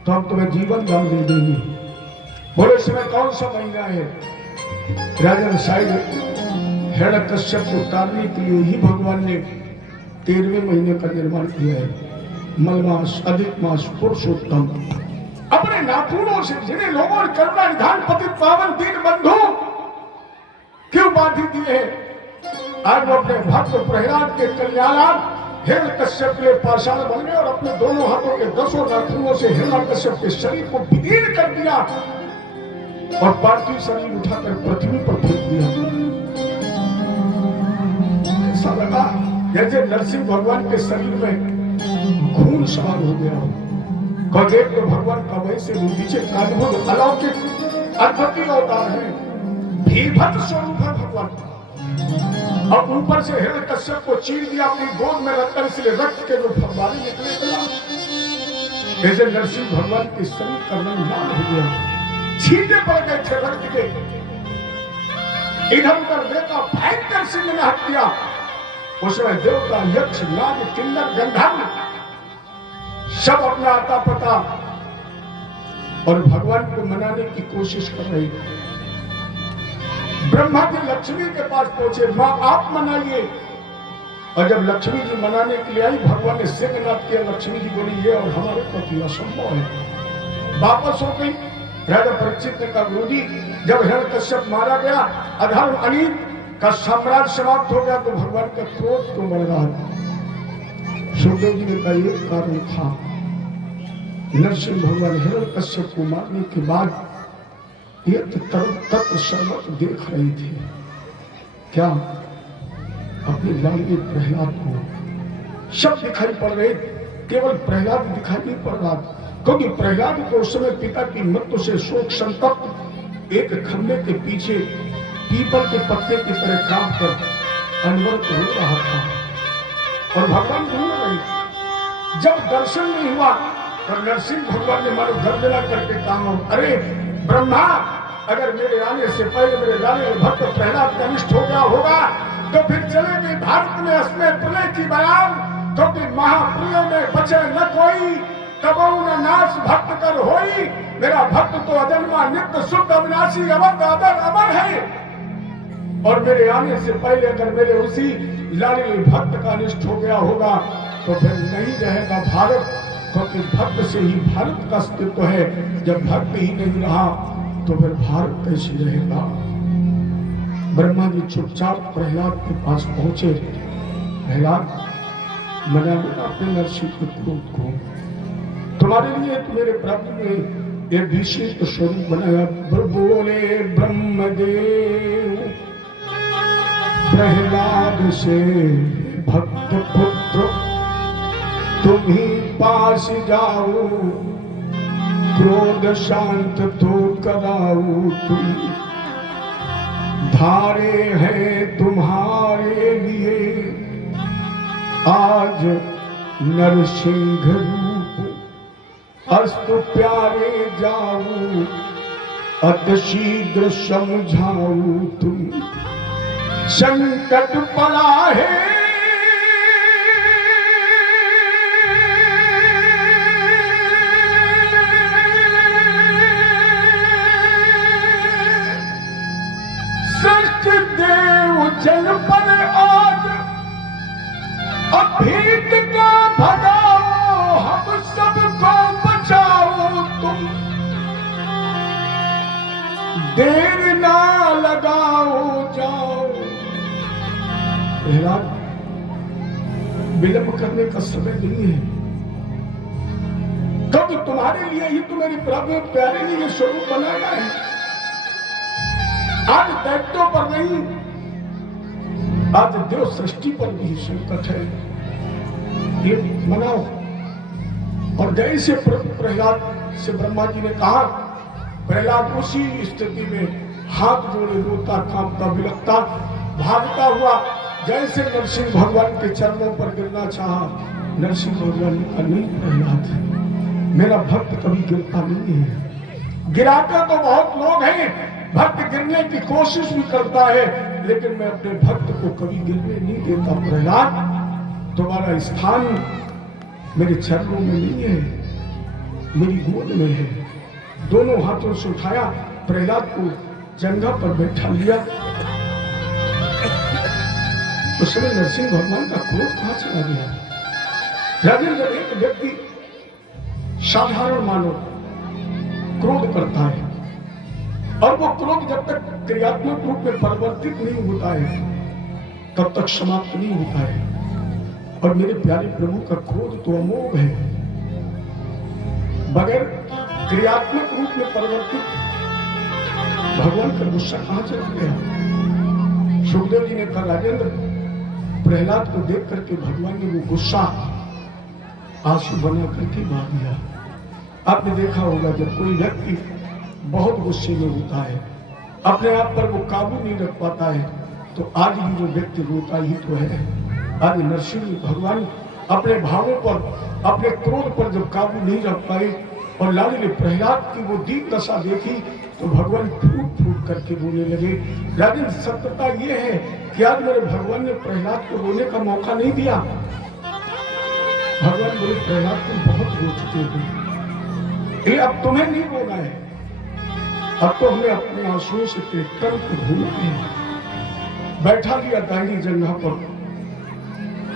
तो हम तुम्हें जीवन दान दे देंगे। बोले इसमें कौन सा महीना है? राजन शायद हिरण्यकश्यप को उतारने के लिए ही भगवान ने 13वें महीने का निर्माण किया है। मलमास, अधिक मास, पुरुषोत्तम। अपने नाखूनों से जिन्हें लोगों ने करुणा निधान पतित पावन दीन बंधु की उपाधि दी है, आज वो अपने भक्त प्रहलाद के कल्याणार्थ हिरण्यकश्यप के पाषाण बन गए और अपने दोनों हाथों के 10 नाखूनों से हिरण्यकश्यप के शरीर को विदीर्ण कर दिया और पार्थिव शरीर उठाकर पृथ्वी पर फेंक दिया। ऐसा लगा जैसे नरसिंह भगवान के शरीर में खून सवार हो गया हो। कदेव तो भगवान का वैसे नीचे अद्भुत अलौकिक अद्भुत अवतार है, भीभत्स स्वरूप है भगवान। और ऊपर से हिरण्यकश्यप को चीर दिया, अपनी गोद में रखकर इसलिए रक्त के जो फव्वारे निकले थे, जैसे नरसिंह भगवान के शरीर का रंग लाल हो गया, छींटे पड़ गए थे रक्त के। इधर उधर देखा, भयंकर सिंह ने हत्या। उसमें देवता, यक्ष, नाग, किन्नर, गंधर्व सब अपना आता पता और भगवान को मनाने की कोशिश कर रहे थे। ब्रह्मा जी लक्ष्मी के पास पहुंचे, मां आप मनाइए। और जब लक्ष्मी जी मनाने के लिए आई, भगवान ने सिंहनाद किया। लक्ष्मी जी बोली ये और हमारे प्रति असंभव है। वापस हो गई। राजा परीक्षित ने कहा गुरुजी, जब हिरण्यकश्यप मारा गया, अधर्म अनीत का साम्राज्य समाप्त हो गया, तो भगवान का क्रोध क्यों बढ़ रहा है? सुखदेव जी ने कहा एक कारण था, नरसिंह भगवान हिरण्यकश्यप को मारने के बाद ये तत्व सर्वत देख रही थी। क्या? अपने लाडले प्रहलाद को सब दिखाई पड़ रहे, केवल प्रहलाद दिखाई नहीं पड़ रहा, क्योंकि प्रहलाद को उस समय पिता की मृत्यु से शोक संतप्त एक खंभे के पीछे पीपल के पत्ते की तरह काम कर अनवरत हो रहा था और भगवान ढूंढ रहे। जब दर्शन नहीं हुआ तो नरसिंह भगवान ने मानो गर्जना करके कहा, अरे ब्रह्मा, अगर मेरे आने से पहले मेरे लाले भक्त प्रहलाद का अनिष्ट हो गया होगा तो फिर चलेगी भारत में असमय प्रलय की बयान, क्योंकि महाप्रलय में बचे न कोई, तब न नाश भक्त कर होई। मेरा भक्त तो अजन्मा नित्य शुद्ध अविनाशी अवध अदर अमर है, और मेरे आने से पहले अगर मेरे उसी लाडले भक्त का अनिष्ट हो गया होगा तो फिर नहीं रहेगा भारत, क्योंकि भक्त से ही भारत का अस्तित्व है। जब भक्त ही नहीं रहा तो फिर भारत कैसे रहेगा? ब्रह्मा जी चुपचाप प्रहलाद के पास पहुंचे। प्रहलाद, मना लेना अपने नरसिंह के क्रोध को, तुम्हारे लिए मेरे प्रभु ने एक विशिष्ट स्वरूप बनाया। बोले ब्रह्मदेव, प्रहलाद से भक्त पुत्र तुम ही पास जाओ, क्रोध शांत तो कराओ। तुम धारे हैं तुम्हारे लिए आज नरसिंह रूप, अस्तु प्यारे जाओ, अति शीघ्र समझाओ। तुम संकट पड़ा है जल पर आज अभीत का भगाओ, हम सबको बचाओ। तुम देर ना लगाओ, प्रहलाद, विलंब करने का समय नहीं है, क्योंकि तुम्हारे लिए ही तो मेरी प्रभु प्यारे ने ये स्वरूप बनाया है। आज दैत्यों पर नहीं, आज देव सृष्टि पर भी संकट है, ये मनाओ। और जैसे प्रहलाद से ब्रह्मा जी ने कहा, प्रहलाद उसी स्थिति में हाथ जोड़े रोता, कांपता, बिलखता, भागता हुआ जैसे नरसिंह भगवान के चरणों पर गिरना चाहा। नरसिंह भगवान ने कहा, नहीं प्रहलाद, मेरा भक्त कभी गिरता नहीं है। गिराते तो बहुत लोग हैं, भक्त गिरने की कोशिश भी करता है, लेकिन मैं अपने भक्त को कभी गिरने नहीं देता। प्रहलाद, तुम्हारा स्थान मेरे चरणों में नहीं है, मेरी गोद में है। दोनों हाथों से उठाया, प्रहलाद को जंघा पर बैठा लिया। उस समय नरसिंह भगवान का क्रोध कहां चला गया? राजेंद्र, एक व्यक्ति साधारण मानव क्रोध करता है, और वो क्रोध जब तक क्रियात्मक रूप में परिवर्तित नहीं होता है तब तक समाप्त नहीं होता है। और मेरे प्यारे प्रभु का क्रोध तो अमोघ है, बगैर क्रियात्मक रूप में परिवर्तित भगवान का गुस्सा कहां चला गया? सुखदेव जी ने कहा, राजेंद्र, प्रहलाद को देख करके भगवान ने वो गुस्सा आंसू बना करके बहा दिया। आपने देखा होगा, जब कोई व्यक्ति बहुत गुस्से में होता है, अपने आप पर वो काबू नहीं रख पाता है, तो आज भी वो व्यक्ति रोता ही तो है। आज नरसिंह भगवान अपने भावों पर, अपने क्रोध पर जब काबू नहीं रख पाए और लाली ने प्रहलाद की वो दीन दशा देखी, तो भगवान फूट फूट करके रोने लगे। राजन, सत्यता ये है कि आज मेरे भगवान ने प्रहलाद को रोने का मौका नहीं दिया। भगवान बोले, प्रहलाद तुम बहुत रो चुके हो, ये अब तुम्हें नहीं रोना है, अब तो हमें अपने आंसुओं से तेरे तन को धोना है। बैठा लिया दाहिनी जंघा पर।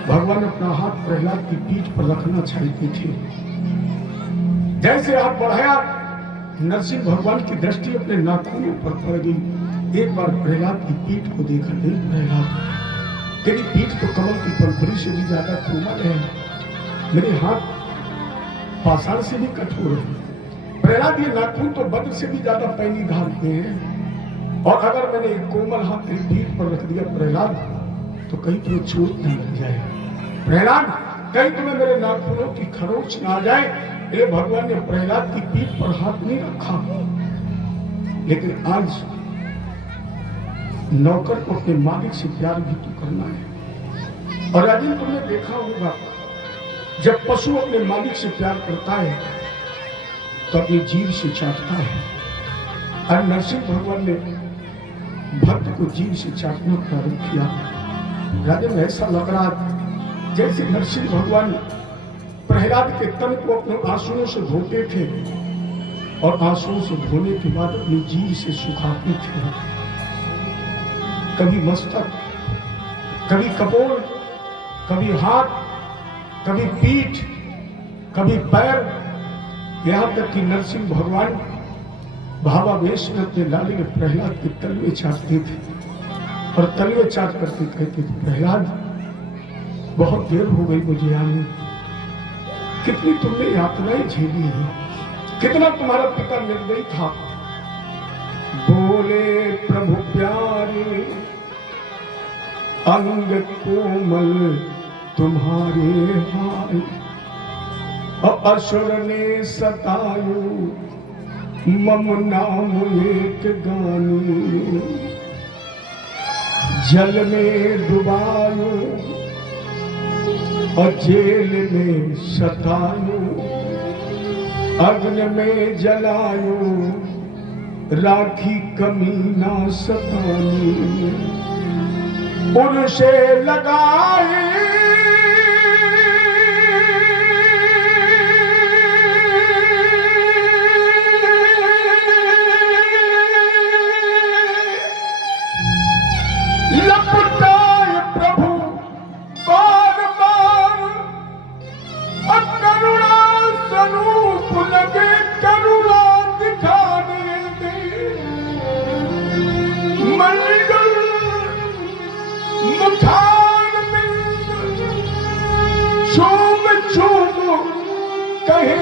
भगवान अपना हाथ प्रहलाद की पीठ पर रखना चाहते थे। जैसे हाथ बढ़ाया, नरसिंह भगवान की दृष्टि अपने नाखूनों पर पड़ गई। एक बार प्रहलाद की पीठ को देखा, नहीं प्रहलाद, तेरी पीठ तो कमल की पंखुड़ी से भी ज्यादा कोमल है, मेरे हाथ पाषाण से भी कठोर है। प्रहलाद, ये नाखून तो वज्र से भी ज्यादा पैनी धारते हैं, और अगर मैंने एक कोमल हाथ तेरी पीठ पर रख दिया प्रहलाद, तो कहीं तुम्हें चोट न लग जाए। प्रहलाद, कहीं तुम्हें मेरे नाखूनों की खरोच ना आ जाए। ये भगवान ने प्रहलाद की पीठ पर हाथ नहीं रखा। लेकिन आज नौकर को अपने मालिक से प्यार भी तो करना है। और राजन, तुमने देखा होगा, जब पशु अपने मालिक से प्यार करता है तो अपनी जीभ से चाटता है, और नरसिंह भगवान ने भक्त को जीभ से चाटना प्रारंभ किया। राजन, ऐसा लग रहा जैसे नरसिंह भगवान प्रहलाद के तन को अपने आंसुओं से धोते थे, और आंसुओं से धोने के बाद अपनी जीभ से सुखाते थे। कभी मस्तक, कभी कपोल, कभी हाथ, कभी पीठ, कभी पैर, यहाँ तक कि नरसिंह भगवान भावावेश में अपने लाली में प्रहलाद के तलवे चाटते थे, और तलवे चाट करके कहते थे, प्रहलाद, बहुत देर हो गई मुझे आने, कितनी तुमने यात्राएं झेली है, कितना तुम्हारा पिता निर्दयी था। बोले प्रभु प्यारे, अंग कोमल तुम्हारे हाल, असुर ने सतायो मम नाम एक गानी, जल में डुबायो और जेल में सतायो, अग्नि में जलायो, राखी कमीना सतानी, उनसे लगाए लपटाए प्रभु बार बार, करुणा स्वरूप लगे करुणा दिखाने दे, मंगल मुखार कहे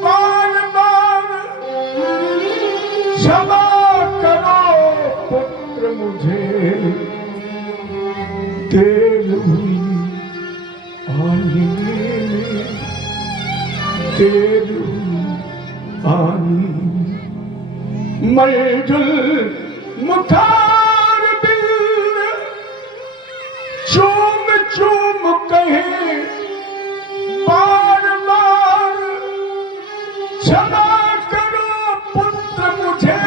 बार बार क्षमा करो पुत्र मुझे देर हुई आने में, देर हुई आने। मंजुल मुखार बिल चूम चूम कहे बार बार क्षमा करो पुत्र मुझे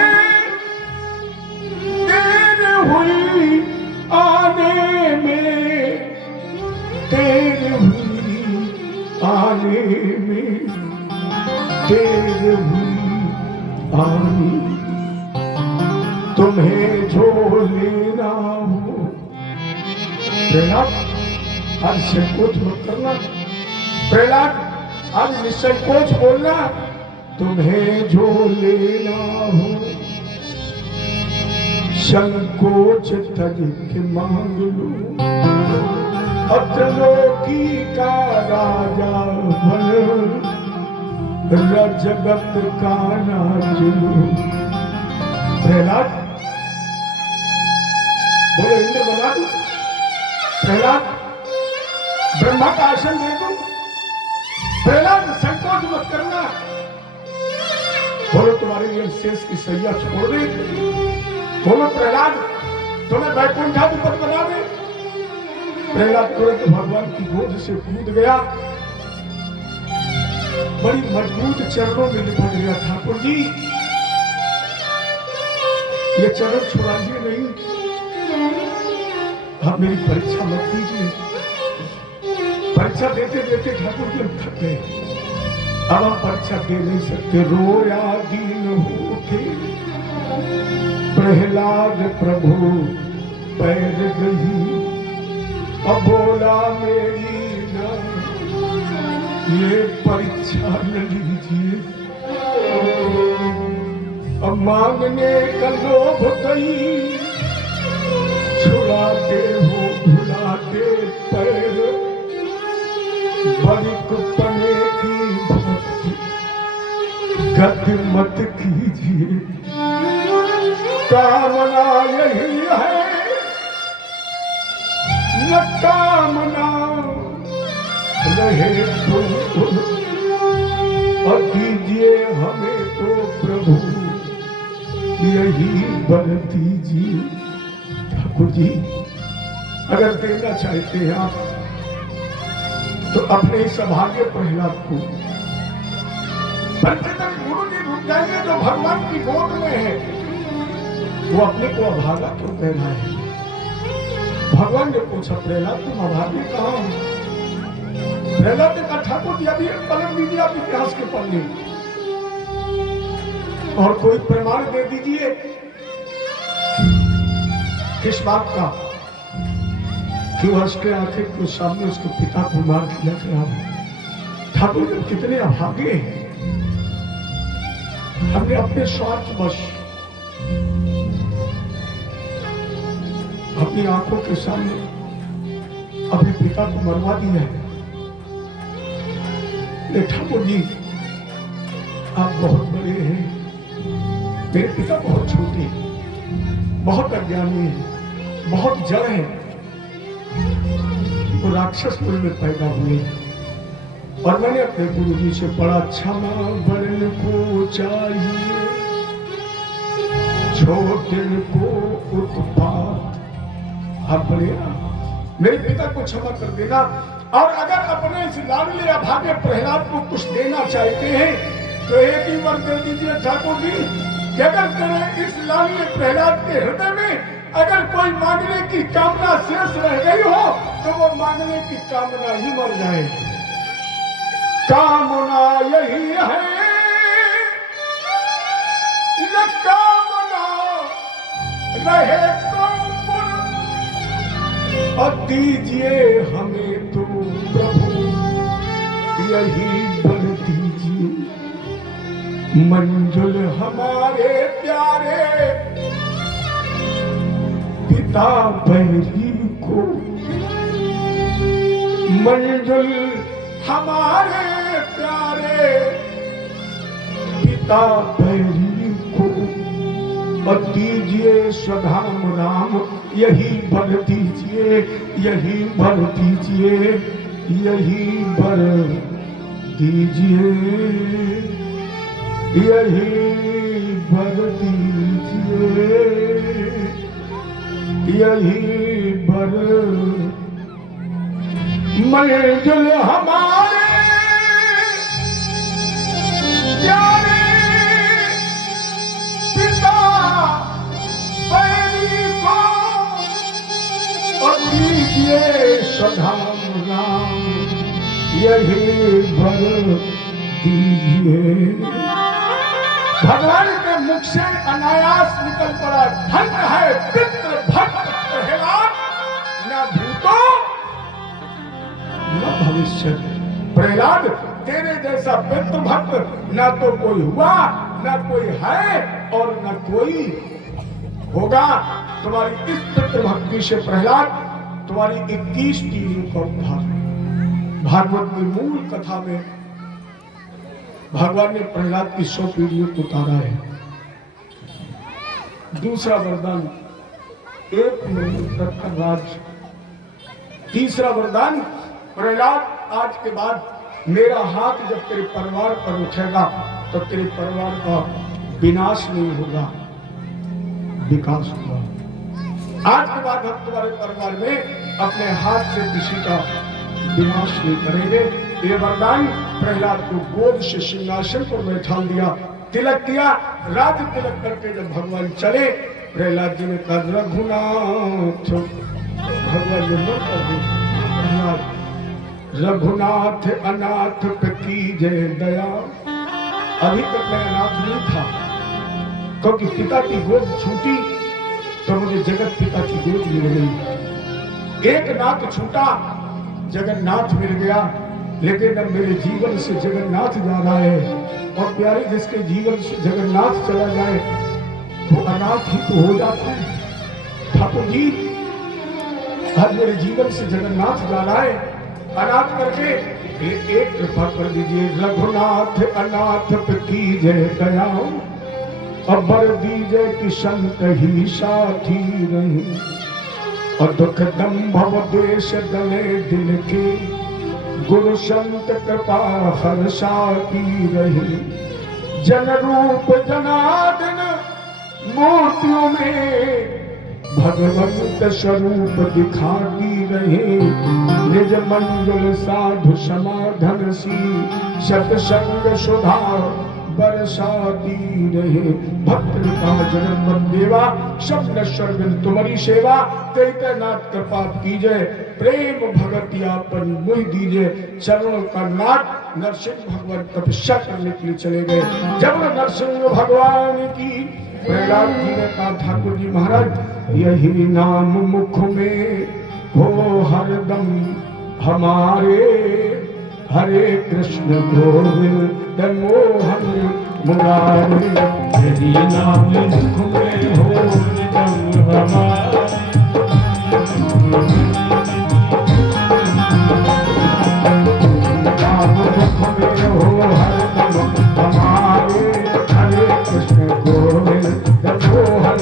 देर हुई आने में, देर हुई आने में, देर हुई आने। तुम्हें जो लेना हो प्रहलाद आज संकोच मत करना, प्रहलाद आज निसंकोच बोलना। तुम्हें जो लेना हो संकोच तरीक मांग लो, अत्रलोकी का राजा बन जगत का राज लो। प्रहलाद बोले इंद्र बना दो, प्रहलाद ब्रह्मा का आसन दे दो, प्रहलाद संकोच मत करना। बोलो तुम्हारे लिए शेष की सैया छोड़ दे, बोलो प्रहलाद तुम्हें वैकुंठाधिपति बना दे। प्रहलाद तुरंत भगवान की गोद से कूद गया, बड़ी मजबूत चरणों में लिपट गया। ठाकुर जी ये चरण छुड़ाइए नहीं, आप मेरी परीक्षा मत कीजिए। परीक्षा देते देते ठाकुर जी थक गए, अब हम परीक्षा दे नहीं सकते। रोया दीन होके प्रहलाद प्रभु पैर गई, अब बोला मेरी ना ये परीक्षा न लीजिए, अब मांगने का लोभ गई, छुड़ाते हो भुलाते पैर, बड़ी कुपने की भक्ति गति मत कीजिए। कामना यही है न कामना रहे तो, और दीजिए हमें तो प्रभु यही बर दीजिए। ठाकुर जी अगर देना चाहते हैं आप तो अपने इस अभागे प्रहलाद को पंचतन गुरु जी रुक जाइए जो भगवान की गोद में है, वो अपने को अभागा क्यों कह रहा है? भगवान ने पूछा प्रहलाद तुम अभागे कहाँ हो? प्रहलाद ने कहा ठाकुर जी अभी पलट दीजिए आप इतिहास के पन्ने और कोई प्रमाण दे दीजिए। किस बात का कि वह उसके आंखें के सामने उसके पिता को मार दिया गया। ठाकुर जी कितने अभागे हैं, हमने अपने स्वार्थ बस अपनी आंखों के सामने अपने पिता को मरवा दिया है। ठाकुर जी आप बहुत बड़े हैं, मेरे पिता बहुत छोटे हैं, बहुत अज्ञानी है, बहुत जड़ है, तो राक्षस कुल में पैदा हुए और मैंने अपने गुरु जी से बड़ा क्षमा बड़न को चाहिए, छोटे को उत्पात। आप बड़े मेरे पिता को क्षमा कर देना, और अगर अपने इस लाडले अभागे प्रहलाद को कुछ देना चाहते हैं तो एक ही वर दे दीजिए ठाकुर जी कि अगर तेरे इस लाडले प्रहलाद के हृदय में अगर कोई मांगने की कामना शेष रह गई हो तो वो मांगने की कामना ही मर जाए। कामना यही है न कामना रहे तो और दीजिए हमें तो प्रभु यही बर दीजिए। मंजुल हमारे प्यारे पिता बैरी को, मंजुल हमारे प्यारे पिता बैरी को और दीजिए स्वधाम राम, यही बर दीजिए, यही बर दीजिए, यही बर दीजिए, यही बर दीजिए, यही बर मंजिल हमारे प्यारे पिता बैरी को और दीजिए स्वधाम राम, यही बर दीजिए। भगवान के मुख से अनायास निकल पड़ा, धन्य है पितृ भक्त प्रहलाद, न भूतो न भविष्य। प्रहलाद तेरे जैसा पितृ भक्त न तो कोई हुआ, न कोई है और न कोई होगा। तुम्हारी इस पितृ भक्ति से प्रहलाद तुम्हारी 21 पीढ़ियों का उद्धार। भागवत की मूल कथा में भगवान ने प्रहलाद की 100 पीढ़ियों को उतारा है। दूसरा वरदान 1 महीने तक का राज्य। तीसरा वरदान प्रहलाद आज के बाद मेरा हाथ जब तेरे परिवार पर उठेगा तो तेरे परिवार का विनाश नहीं होगा, विकास होगा। आज के बाद हम तुम्हारे परिवार में अपने हाथ से किसी का विनाश नहीं करेंगे। ये वरदान प्रहलाद को गोद से सिंहासन पर बैठा दिया, तिलक दिया। राज तिलक करके जब भगवान चले, प्रहलाद जी ने कहा रघुनाथ, भगवान ने मत कर दी प्रहलाद, रघुनाथ अनाथ पे कीजिए दया। अभी तक मैं अनाथ नहीं था, क्योंकि पिता की गोद छूटी तो मुझे जगत पिता की गोद मिल गई। एक नाथ छूटा, जगन्नाथ मिल गया। लेकिन अब मेरे जीवन से जगन्नाथ जा रहा है, और प्यारे जिसके जीवन से जगन्नाथ चला जाए वो अनाथ ही तो हो जाता है। ठाकुर जी आज मेरे जीवन से जगन्नाथ जा रहा है, अनाथ करके एक कृपा कर दीजिए। रघुनाथ अनाथ पे कीजिए दया, अबर दीजिए कि संत ही साथी रहे, और दुख दंभ द्वेष दले दिल के, गुरु संत कृपा हर साथी रहे। जन रूप जनार्दन मूर्तियों में भगवंत स्वरूप दिखाती रहे। निज मंजुल साधु समाधन सी, सत्संग सुधा बरसाती रहे। भक्त का जन्म देवा, सब नश्वर बिन तुम्हारी सेवा। चैतन्यनाथ कृपा कीजिए, प्रेम भगति आपन मुहि दीजिए। चरणों का नाथ नरसिंह भगवान तपस्या करने के लिए चले गए। जब नरसिंह भगवान की प्रहलाद जी ने कहा ठाकुर जी महाराज यही नाम मुख में हो हरदम हमारे, हरे कृष्ण गोविंद मोहन मुरारे। यदि नाम मुख में हो हरदम हमारे, नाम मुख में हो हरदम हमारे, हरे कृष्ण गोविंद मोहन।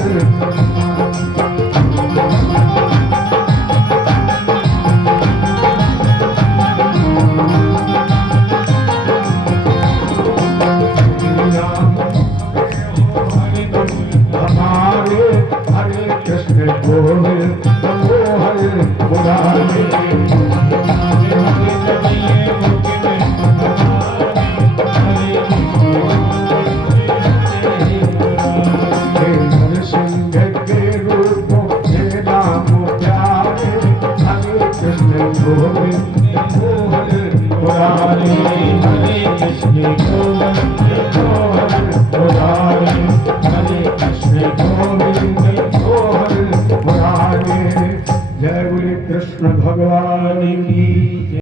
कृष्ण भगवान की